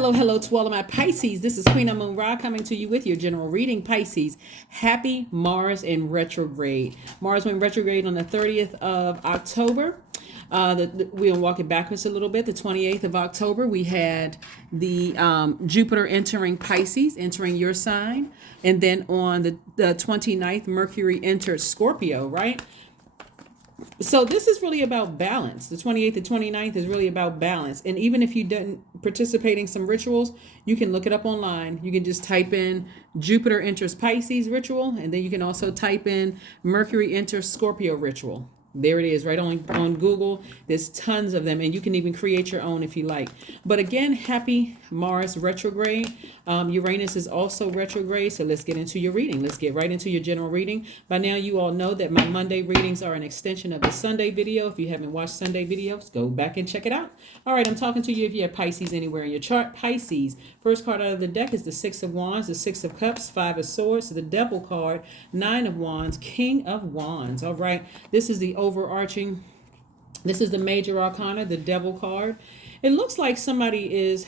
Hello to all of my Pisces. This is Queen Amun Ra coming to you with your general reading, Pisces. Happy Mars in retrograde. Mars went retrograde on the 30th of October. We'll walk it backwards a little bit. The 28th of October, we had the Jupiter entering Pisces, entering your sign. And then on the 29th, Mercury entered Scorpio, right? So this is really about balance. The 28th and 29th is really about balance. And even if you didn't participate in some rituals, you can look it up online. You can just type in Jupiter enters Pisces ritual, and then you can also type in Mercury enters Scorpio ritual. There it is, right on Google. There's tons of them, and you can even create your own if you like. But again, happy Mars retrograde. Uranus is also retrograde, so let's get into your reading. Let's get right into your general reading. By now, you all know that my Monday readings are an extension of the Sunday video. If you haven't watched Sunday videos, go back and check it out. All right, I'm talking to you if you have Pisces anywhere in your chart. Pisces, first card out of the deck is the Six of Wands, the Six of Cups, Five of Swords, the Devil card, Nine of Wands, King of Wands. All right, this is the overarching, this is the major arcana, the Devil card. It looks like somebody is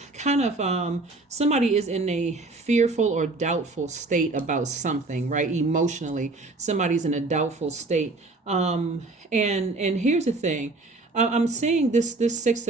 somebody is in a fearful or doubtful state about something, right? Emotionally, somebody's in a doubtful state. And here's the thing. I'm seeing this six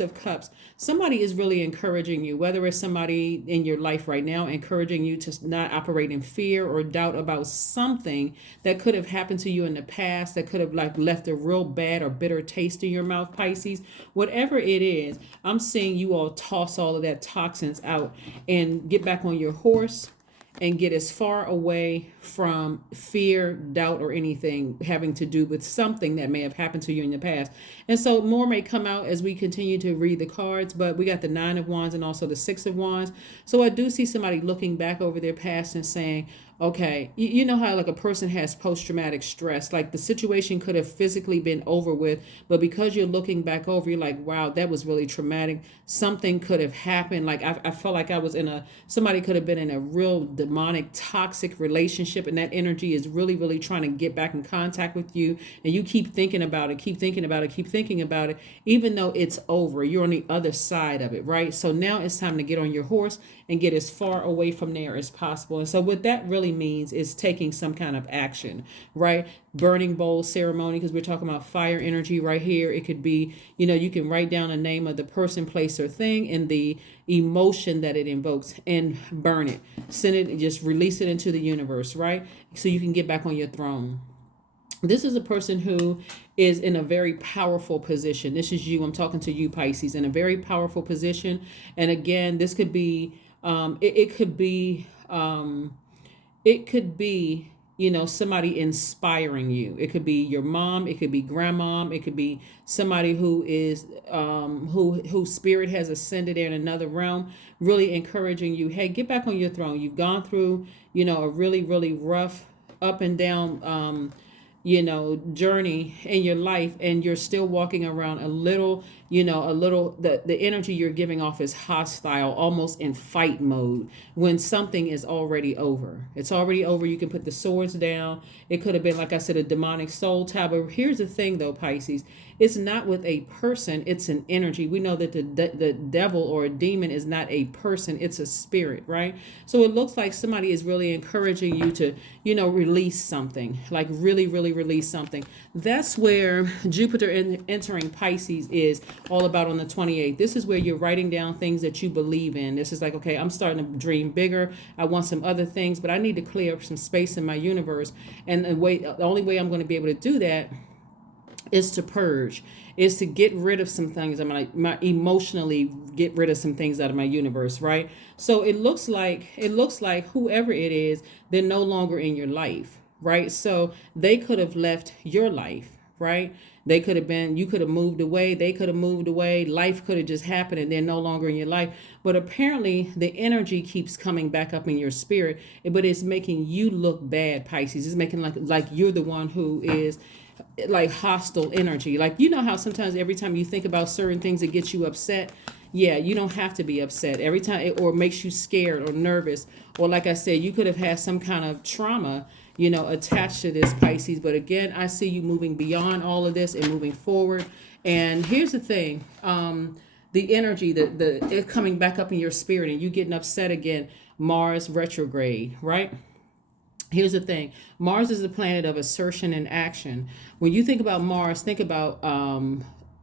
of cups. Somebody is really encouraging you, whether it's somebody in your life right now, encouraging you to not operate in fear or doubt about something that could have happened to you in the past, that could have left a real bad or bitter taste in your mouth, Pisces. Whatever it is, I'm seeing you all toss all of that toxins out and get back on your horse and get as far away from fear, doubt, or anything having to do with something that may have happened to you in the past. And so more may come out as we continue to read the cards, but we got the Nine of Wands and also the Six of Wands. So I do see somebody looking back over their past and saying, okay, you know how like a person has post-traumatic stress, like the situation could have physically been over with, but because you're looking back over, you're like, wow, that was really traumatic. Something could have happened. Like I felt like I was somebody could have been in a real demonic, toxic relationship, and that energy is really, really trying to get back in contact with you. And you keep thinking about it, keep thinking about it, even though it's over. You're on the other side of it, right? So now it's time to get on your horse and get as far away from there as possible. And so what that really means is taking some kind of action, right? Burning bowl ceremony, because we're talking about fire energy right here. It could be, you can write down a name of the person, place, or thing and the emotion that it invokes and burn it. Send it, just release it into the universe, right? So you can get back on your throne. This is a person who is in a very powerful position. This is you. I'm talking to you, Pisces, in a very powerful position. And again, this could be, it could be, somebody inspiring you. It could be your mom. It could be grandmom. It could be somebody who is, whose spirit has ascended in another realm, really encouraging you. Hey, get back on your throne. You've gone through, a really, really rough up and down, journey in your life, and you're still walking around the energy you're giving off is hostile, almost in fight mode, when something is already over. It's already over. You can put the swords down. It could have been, like I said, a demonic soul tie. But here's the thing though, Pisces, it's not with a person, it's an energy. We know that the devil or a demon is not a person, it's a spirit, right? So it looks like somebody is really encouraging you to, release something, like really, really release something. That's where Jupiter entering Pisces is all about on the 28th. This is where you're writing down things that you believe in. This is like, okay, I'm starting to dream bigger. I want some other things, but I need to clear up some space in my universe. And the only way I'm going to be able to do that is to purge, is to get rid of some things. I'm gonna emotionally get rid of some things out of my universe, right? So it looks like whoever it is, they're no longer in your life, right? So they could have left your life, right? They could have been, you could have moved away, they could have moved away, life could have just happened and they're no longer in your life. But apparently the energy keeps coming back up in your spirit, but it's making you look bad, Pisces. It's making like you're the one who is like hostile energy. Like, how sometimes every time you think about certain things, it gets you upset. Yeah, you don't have to be upset every time, or makes you scared or nervous. Or like I said, you could have had some kind of trauma, attached to this, Pisces. But again, I see you moving beyond all of this and moving forward. And here's the thing. the energy, the it coming back up in your spirit and you getting upset again. Mars retrograde, right? Here's the thing. Mars is the planet of assertion and action. When you think about Mars, think about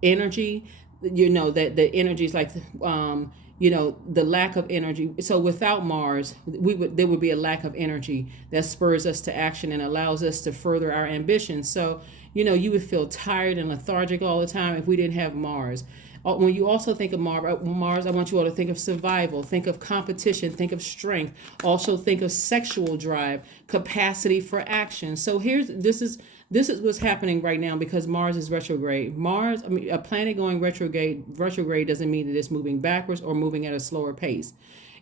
energy. You know that the energy is like the lack of energy. So without Mars, there would be a lack of energy that spurs us to action and allows us to further our ambitions. So you would feel tired and lethargic all the time if we didn't have Mars. When you also think of Mars, I want you all to think of survival, think of competition, think of strength, also think of sexual drive, capacity for action. So this is what's happening right now because Mars is retrograde. A planet going retrograde doesn't mean that it's moving backwards or moving at a slower pace.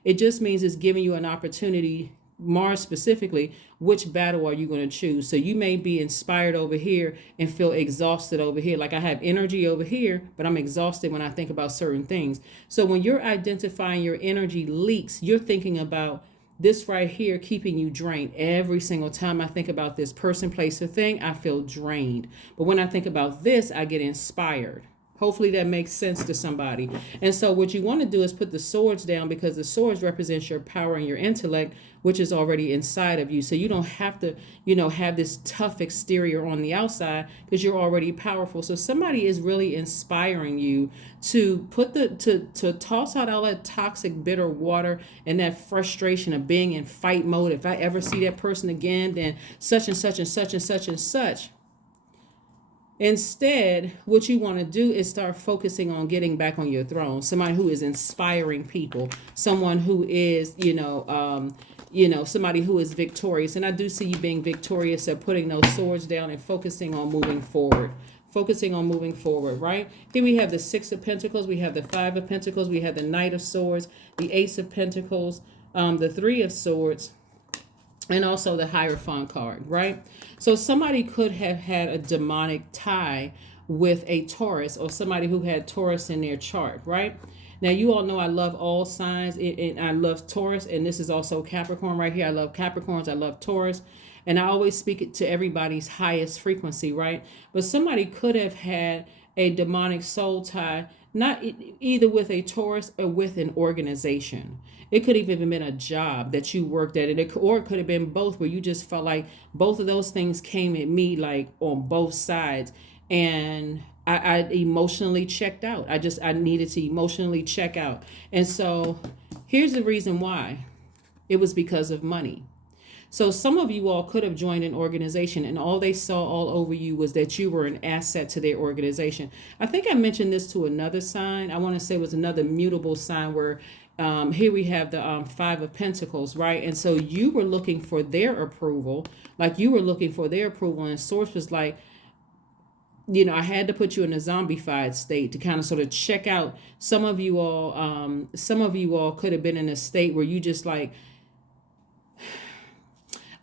It just means it's giving you an opportunity. Mars specifically, which battle are you going to choose? So you may be inspired over here and feel exhausted over here. Like I have energy over here, but I'm exhausted when I think about certain things. So when you're identifying your energy leaks, you're thinking about this right here keeping you drained. Every single time I think about this person, place, or thing, I feel drained. But when I think about this, I get inspired. Hopefully that makes sense to somebody. And so what you want to do is put the swords down because the swords represents your power and your intellect, which is already inside of you. So you don't have to, have this tough exterior on the outside because you're already powerful. So somebody is really inspiring you to to toss out all that toxic, bitter water and that frustration of being in fight mode. If I ever see that person again, then such and such and such and such and such. Instead, what you want to do is start focusing on getting back on your throne. Somebody who is inspiring people, someone who is, somebody who is victorious. And I do see you being victorious at putting those swords down and focusing on moving forward. Right? Here we have the Six of Pentacles, we have the Five of Pentacles, we have the Knight of Swords, the Ace of Pentacles, the Three of Swords, and also the Hierophant card, right? So somebody could have had a demonic tie with a Taurus or somebody who had Taurus in their chart, right? Now, you all know I love all signs, and I love Taurus, and this is also Capricorn right here. I love Capricorns, I love Taurus, and I always speak it to everybody's highest frequency, right? But somebody could have had a demonic soul tie, not either with a Taurus or with an organization. It could have even been a job that you worked at, or it could have been both, where you just felt like both of those things came at me like on both sides, and I emotionally checked out. I needed to emotionally check out. And so here's the reason why. It was because of money. So some of you all could have joined an organization and all they saw all over you was that you were an asset to their organization. I think I mentioned this to another sign. I want to say it was another mutable sign where here we have the Five of Pentacles, right? And so you were looking for their approval, and Source was like, I had to put you in a zombified state to kind of sort of check out. Some of you all could have been in a state where you just like,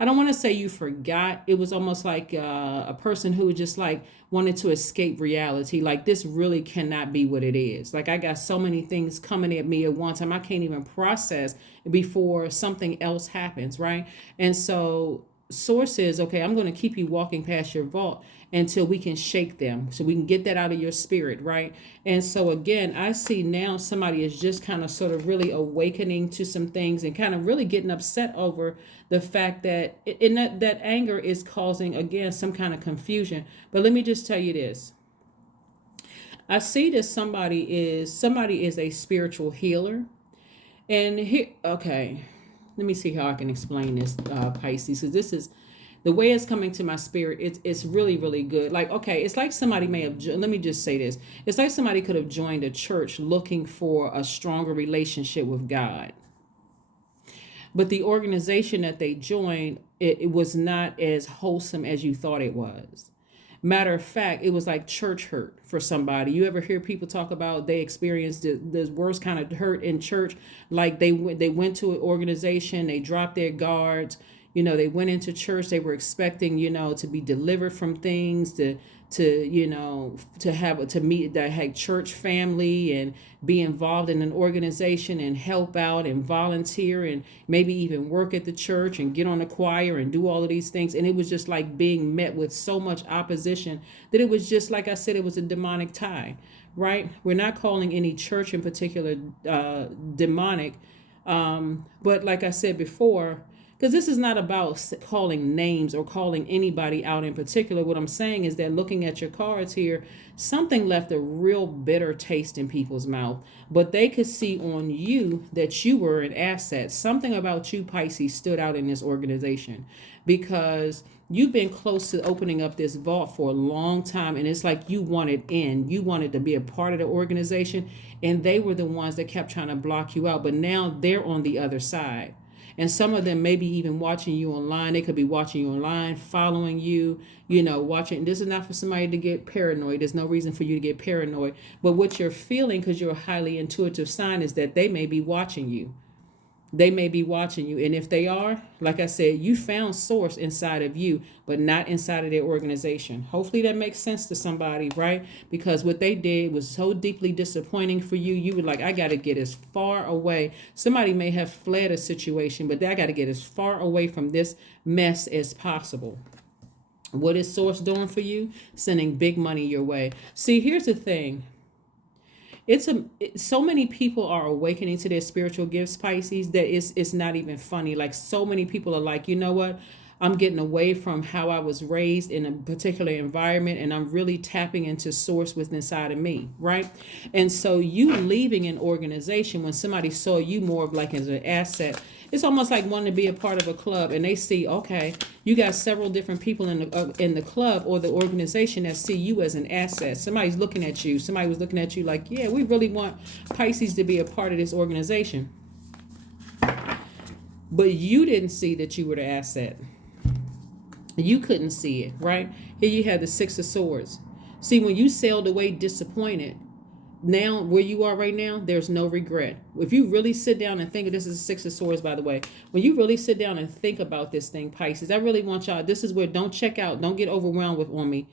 I don't want to say you forgot. It was almost like a person who just like wanted to escape reality. Like, this really cannot be what it is. Like, I got so many things coming at me at one time. I can't even process before something else happens, right? And so Source says, okay, I'm going to keep you walking past your vault until we can shake them, so we can get that out of your spirit, right? And so again, I see now somebody is just kind of sort of really awakening to some things and kind of really getting upset over the fact that that anger is causing, again, some kind of confusion. But let me just tell you this. I see that somebody is a spiritual healer. And here, okay, let me see how I can explain this, Pisces, because this is the way it's coming to my spirit. It's really, really good. Like, okay, it's like somebody may have, let me just say this. It's like somebody could have joined a church looking for a stronger relationship with God. But the organization that they joined, it was not as wholesome as you thought it was. Matter of fact, it was like church hurt for somebody. You ever hear people talk about they experienced the worst kind of hurt in church? Like they went to an organization, they dropped their guards, They went into church. They were expecting, to be delivered from things, to meet, that had church family and be involved in an organization and help out and volunteer and maybe even work at the church and get on the choir and do all of these things. And it was just like being met with so much opposition that it was just, like I said, it was a demonic tie, right? We're not calling any church in particular demonic. But like I said before, because this is not about calling names or calling anybody out in particular. What I'm saying is that looking at your cards here, something left a real bitter taste in people's mouth, but they could see on you that you were an asset. Something about you, Pisces, stood out in this organization because you've been close to opening up this vault for a long time. And it's like you wanted in, you wanted to be a part of the organization, and they were the ones that kept trying to block you out. But now they're on the other side. And some of them may be even watching you online. They could be watching you online, following you, watching. This is not for somebody to get paranoid. There's no reason for you to get paranoid. But what you're feeling, because you're a highly intuitive sign, is that they may be watching you. They may be watching you. And if they are, like I said, you found source inside of you, but not inside of their organization. Hopefully that makes sense to somebody, right? Because what they did was so deeply disappointing for you. You were like, I got to get as far away. Somebody may have fled a situation, but I got to get as far away from this mess as possible. What is source doing for you? Sending big money your way. See, here's the thing. So many people are awakening to their spiritual gifts, Pisces, that it's not even funny. Like, so many people are like, you know what? I'm getting away from how I was raised in a particular environment, and I'm really tapping into source within inside of me, right? And so you leaving an organization when somebody saw you more of like as an asset, it's almost like wanting to be a part of a club, and they see, okay, you got several different people in the club or the organization that see you as an asset. Somebody's looking at you. Somebody was looking at you like, yeah, we really want Pisces to be a part of this organization. But you didn't see that you were the asset. You couldn't see it, right? Here you have the Six of Swords. See, when you sailed away disappointed, now where you are right now, there's no regret. If you really sit down and think, this is a Six of Swords, by the way, when you really sit down and think about this thing, Pisces, I really want y'all, this is where, don't check out, don't get overwhelmed on me.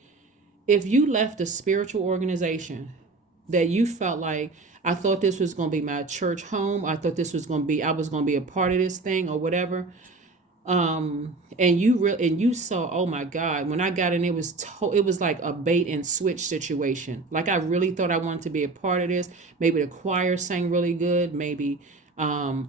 If you left a spiritual organization that you felt like, I thought this was going to be my church home, I thought this was going to be, I was going to be a part of this thing or whatever, and you saw, oh my God, when I got in, it was like a bait and switch situation. Like, I really thought I wanted to be a part of this. Maybe the choir sang really good. Maybe the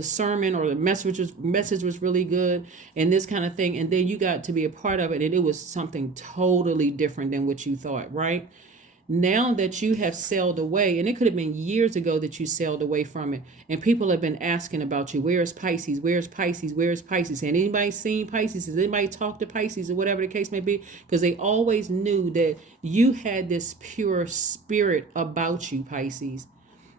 sermon or the message was really good, and this kind of thing. And then you got to be a part of it, and it was something totally different than what you thought, right? Now that you have sailed away, and it could have been years ago that you sailed away from it, and people have been asking about you, where's Pisces, where's Pisces, where's Pisces? And anybody seen Pisces? Has anybody talked to Pisces or whatever the case may be? Because they always knew that you had this pure spirit about you, Pisces.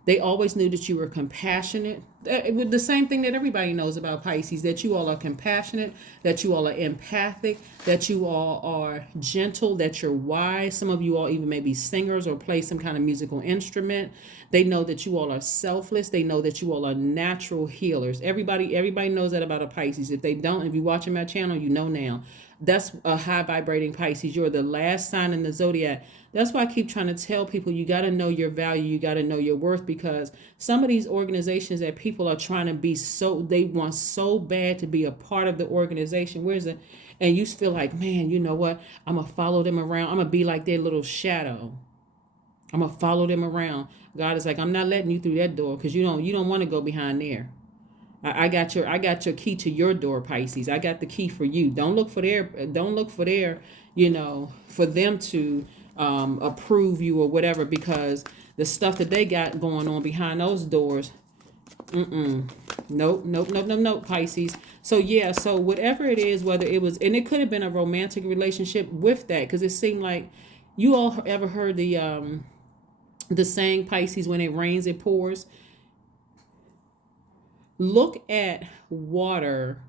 They always knew that you were compassionate. With the same thing that everybody knows about Pisces, that you all are compassionate, that you all are empathic, that you all are gentle, that you're wise. Some of you all even may be singers or play some kind of musical instrument. They know that you all are selfless. They know that you all are natural healers. Everybody knows that about a Pisces. If they don't, if you're watching my channel, you know now. That's a high vibrating Pisces. You're the last sign in the Zodiac. That's why I keep trying to tell people, you got to know your value. You got to know your worth, because some of these organizations that people are trying to be they want so bad to be a part of the organization. And you feel like, man, you know what? I'm going to follow them around. I'm going to be like their little shadow. I'm going to follow them around. God is like, I'm not letting you through that door, because you don't want to go behind there. I got your key to your door, Pisces. I got the key for you. Don't look for their, for them to approve you or whatever, because the stuff that they got going on behind those doors, nope, Pisces. So yeah, so whatever it is, whether it was, and it could have been a romantic relationship with that, because it seemed like, you all ever heard the saying, Pisces, when it rains, it pours? Look at water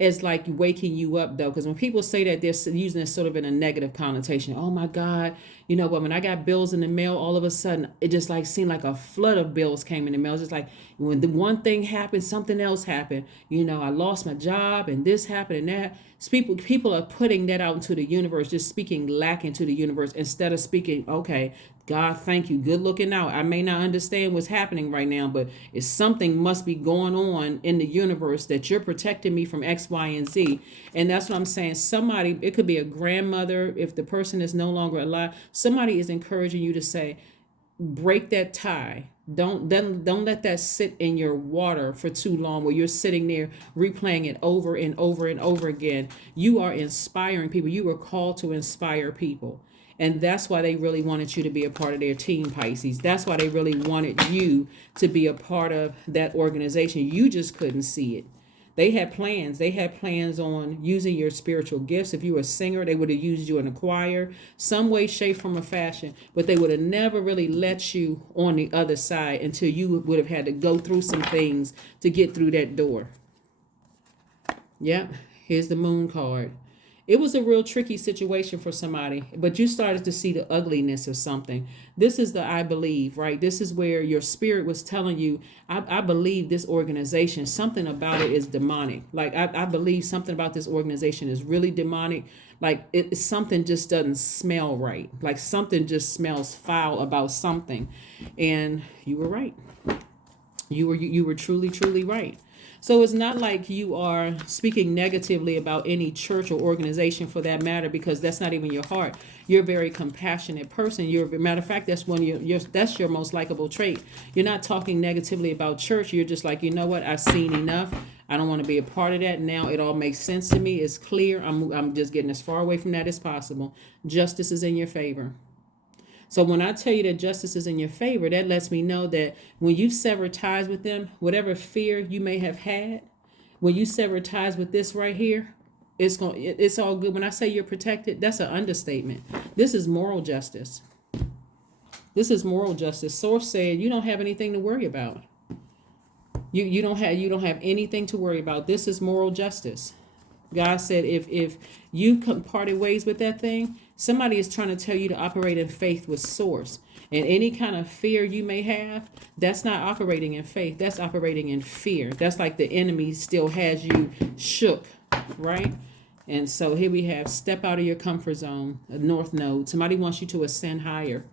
as like waking you up though, because when people say that, they're using it sort of in a negative connotation. Oh my God, but when I got bills in the mail, all of a sudden it just like seemed like a flood of bills came in the mail. It's just like when the one thing happened, something else happened. I lost my job and this happened and that. People are putting that out into the universe, just speaking lack into the universe instead of speaking, okay, God, thank you. Good looking out. I may not understand what's happening right now, but it's something must be going on in the universe that you're protecting me from X, Y, and Z. And that's what I'm saying. Somebody, it could be a grandmother, if the person is no longer alive, somebody is encouraging you to say, break that tie. Don't let that sit in your water for too long where you're sitting there replaying it over and over and over again. You are inspiring people. You were called to inspire people. And that's why they really wanted you to be a part of their team, Pisces. That's why they really wanted you to be a part of that organization. You just couldn't see it. They had plans. They had plans on using your spiritual gifts. If you were a singer, they would have used you in a choir, some way, shape, form, or fashion. But they would have never really let you on the other side until you would have had to go through some things to get through that door. Yep. Here's the moon card. It was a real tricky situation for somebody, but you started to see the ugliness of something. This is the I believe, right? This is where your spirit was telling you, I believe this organization, something about it is demonic. Like, I believe something about this organization is really demonic. Like, something just doesn't smell right. Like, something just smells foul about something. And you were right. You were truly, truly right. So it's not like you are speaking negatively about any church or organization for that matter, because that's not even your heart. You're a very compassionate person. Matter of fact, that's that's your most likable trait. You're not talking negatively about church. You're just like, you know what? I've seen enough. I don't want to be a part of that. Now it all makes sense to me. It's clear. I'm just getting as far away from that as possible. Justice is in your favor. So when I tell you that justice is in your favor, that lets me know that when you sever ties with them, whatever fear you may have had, when you sever ties with this right here, it's all good. When I say you're protected, that's an understatement. This is moral justice. This is moral justice. Source said you don't have anything to worry about. You don't have anything to worry about. This is moral justice. God said if you parted ways with that thing, somebody is trying to tell you to operate in faith with source. And any kind of fear you may have, that's not operating in faith. That's operating in fear. That's like the enemy still has you shook, right? And so here we have step out of your comfort zone, a north node. Somebody wants you to ascend higher.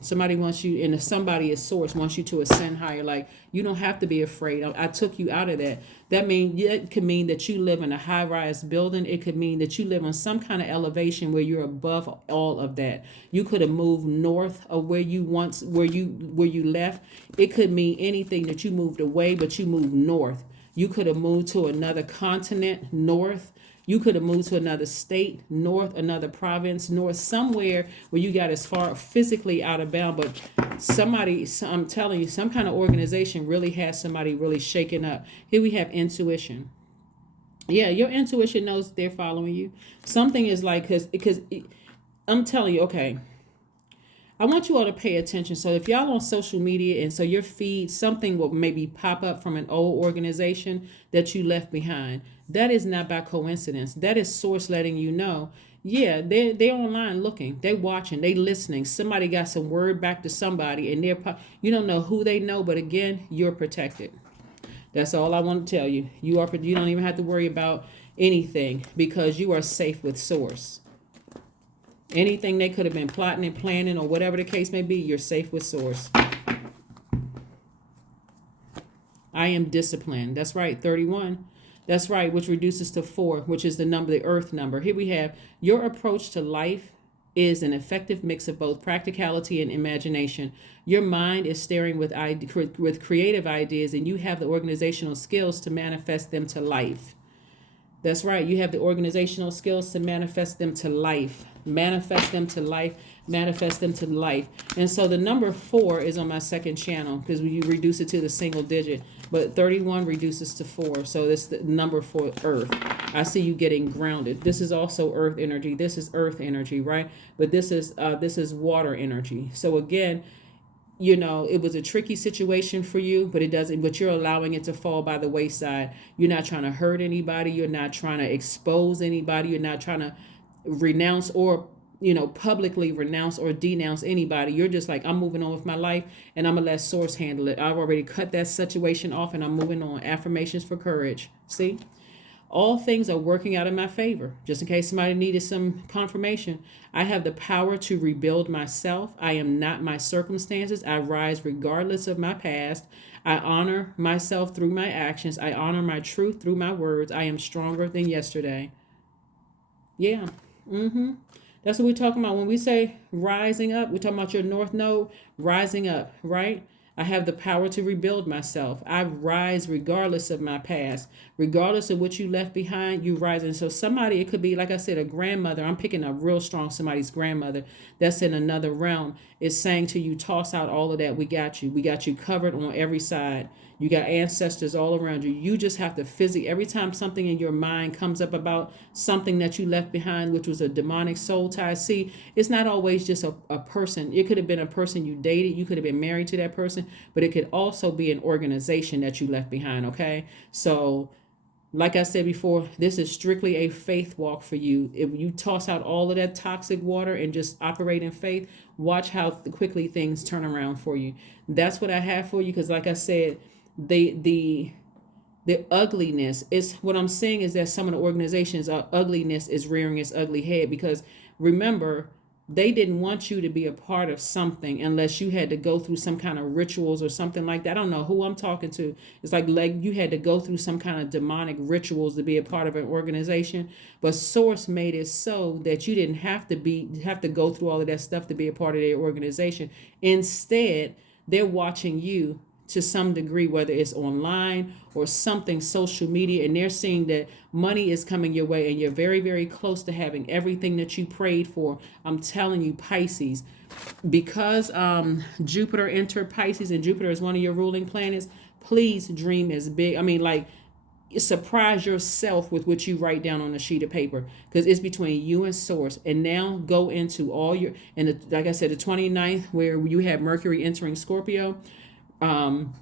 Somebody wants you, and somebody is source, wants you to ascend higher. Like, you don't have to be afraid. I took you out of that. It could mean that you live in a high-rise building. It could mean that you live on some kind of elevation where you're above all of that. You could have moved north of where you left. It could mean anything that you moved away, but you moved north. You could have moved to another continent, north. You could have moved to another state, north, another province, north, somewhere where you got as far physically out of bound. But I'm telling you, some kind of organization really has somebody really shaken up. Here we have intuition. Yeah, your intuition knows they're following you. Something is like, because I'm telling you, okay, I want you all to pay attention. So if y'all on social media and so your feed, something will maybe pop up from an old organization that you left behind. That is not by coincidence. That is source letting you know, yeah, they're online looking, they're watching, they listening. Somebody got some word back to somebody, and you don't know who they know, but again, you're protected. That's all I want to tell you. You don't even have to worry about anything because you are safe with source. Anything they could have been plotting and planning or whatever the case may be, you're safe with source. I am disciplined. That's right, 31. That's right, which reduces to 4, which is the earth number. Here we have your approach to life is an effective mix of both practicality and imagination. Your mind is staring with creative ideas, and you have the organizational skills to manifest them to life. That's right. You have the organizational skills to manifest them to life. Manifest them to life. Manifest them to life. And so the number 4 is on my second channel because you reduce it to the single digit. But 31 reduces to 4. So this the number for earth. I see you getting grounded. This is also earth energy. This is earth energy, right? But this is water energy. So again, it was a tricky situation for you, but you're allowing it to fall by the wayside. You're not trying to hurt anybody. You're not trying to expose anybody. You're not trying to renounce or, publicly renounce or denounce anybody. You're just like, I'm moving on with my life and I'm going to let source handle it. I've already cut that situation off and I'm moving on. Affirmations for courage. See? All things are working out in my favor. Just in case somebody needed some confirmation, I have the power to rebuild myself. I am not my circumstances. I rise regardless of my past. I honor myself through my actions. I honor my truth through my words. I am stronger than yesterday. Yeah. That's what we're talking about. When we say rising up, we're talking about your North Node rising up, right? I have the power to rebuild myself. I rise regardless of my past. Regardless of what you left behind, you rise. And so somebody, it could be, like I said, a grandmother. I'm picking up real strong somebody's grandmother that's in another realm is saying to you, toss out all of that. We got you. We got you covered on every side. You got ancestors all around you. You just have to physically, every time something in your mind comes up about something that you left behind, which was a demonic soul tie. See, it's not always just a person. It could have been a person you dated. You could have been married to that person, but it could also be an organization that you left behind. Okay. So like I said before, this is strictly a faith walk for you. If you toss out all of that toxic water and just operate in faith, watch how quickly things turn around for you. That's what I have for you. Because like I said, the ugliness is what I'm saying is that some of the organizations ugliness is rearing its ugly head, because remember, they didn't want you to be a part of something unless you had to go through some kind of rituals or something like that. I don't know who I'm talking to. It's like you had to go through some kind of demonic rituals to be a part of an organization. But Source made it so that you didn't have to go through all of that stuff to be a part of their organization. Instead, they're watching you to some degree, whether it's online or something social media, and they're seeing that money is coming your way and you're very, very close to having everything that you prayed for. I'm telling you, Pisces, because Jupiter entered Pisces and Jupiter is one of your ruling planets, please dream as big. I mean, like, surprise yourself with what you write down on a sheet of paper, because it's between you and Source. And now go into all your, and like I said, the 29th, where you have Mercury entering Scorpio. And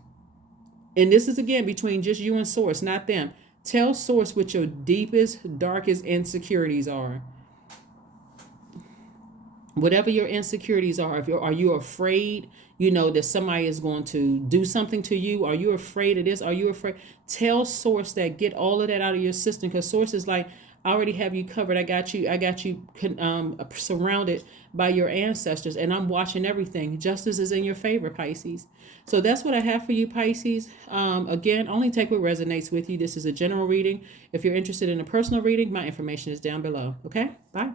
this is again between just you and Source, not them. Tell Source what your deepest, darkest insecurities are. Whatever your insecurities are, are you afraid, that somebody is going to do something to you? Are you afraid of this? Are you afraid? Tell Source that, get all of that out of your system, because Source is like, I already have you covered. I got you surrounded by your ancestors, and I'm watching everything. Justice is in your favor, Pisces. So that's what I have for you, Pisces. Again, only take what resonates with you. This is a general reading. If you're interested in a personal reading, my information is down below. Okay, bye.